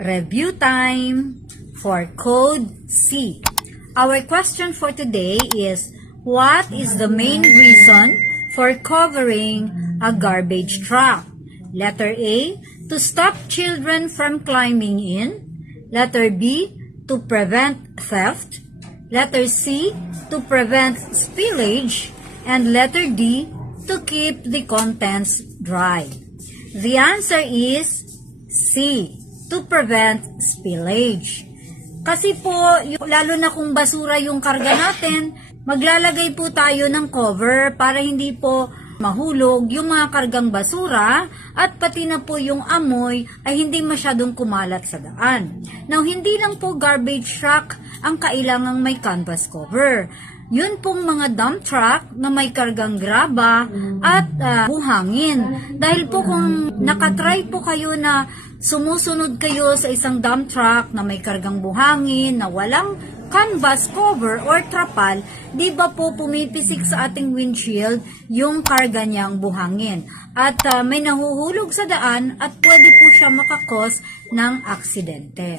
Review time for Code C. Our question for today is, what is the main reason for covering a garbage truck? Letter A, to stop children from climbing in. Letter B, to prevent theft. Letter C, to prevent spillage. And letter D, to keep the contents dry. The answer is C, to prevent spillage. Kasi po, lalo na kung basura yung karga natin, maglalagay po tayo ng cover para hindi po mahulog yung mga kargang basura at pati na po yung amoy ay hindi masyadong kumalat sa daan. Now, hindi lang po garbage truck ang kailangang may canvas cover. Yun pong mga dump truck na may kargang graba at buhangin. Dahil po kung nakatry po kayo na sumusunod kayo sa isang dump truck na may kargang buhangin, na walang canvas cover or trapal, di ba po pumipisik sa ating windshield yung karga niyang buhangin. At may nahuhulog sa daan at pwede po siya makakos ng aksidente.